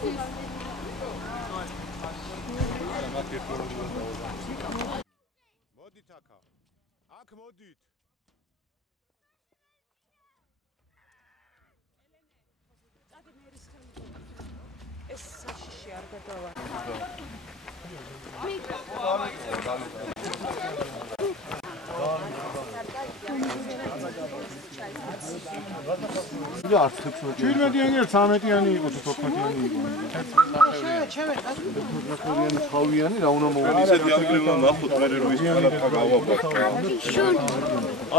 მოდით აქ მოდით ეს საშიში არ გადავა და 17-იანი 13-იანი იყო თუ 14-იანი იყო. ნახევრიანი თავიანი რა უნდა მოვიდა. ისეთი ადგილი უნდა ნახოთ მე რომ ის ყველაფა გავაბარდო.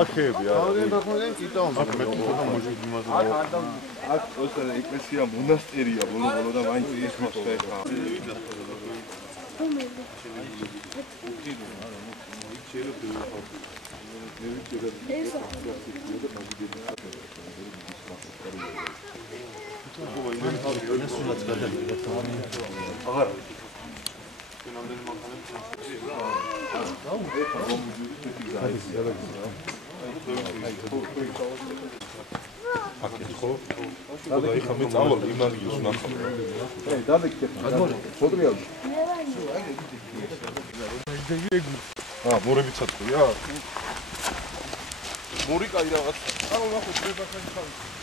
ახები არა. თავიანი კიტა უნდა მე თვითონ მოჟიდი იმაზე. აქ ოღონდ ეკლესია მონასტერია ბოლო და მაინც ის მოხდა ხა. მორები ცოტყია? მორი კაი რაღაც. ანუ ნახოთ მე ბაქანი ხარ.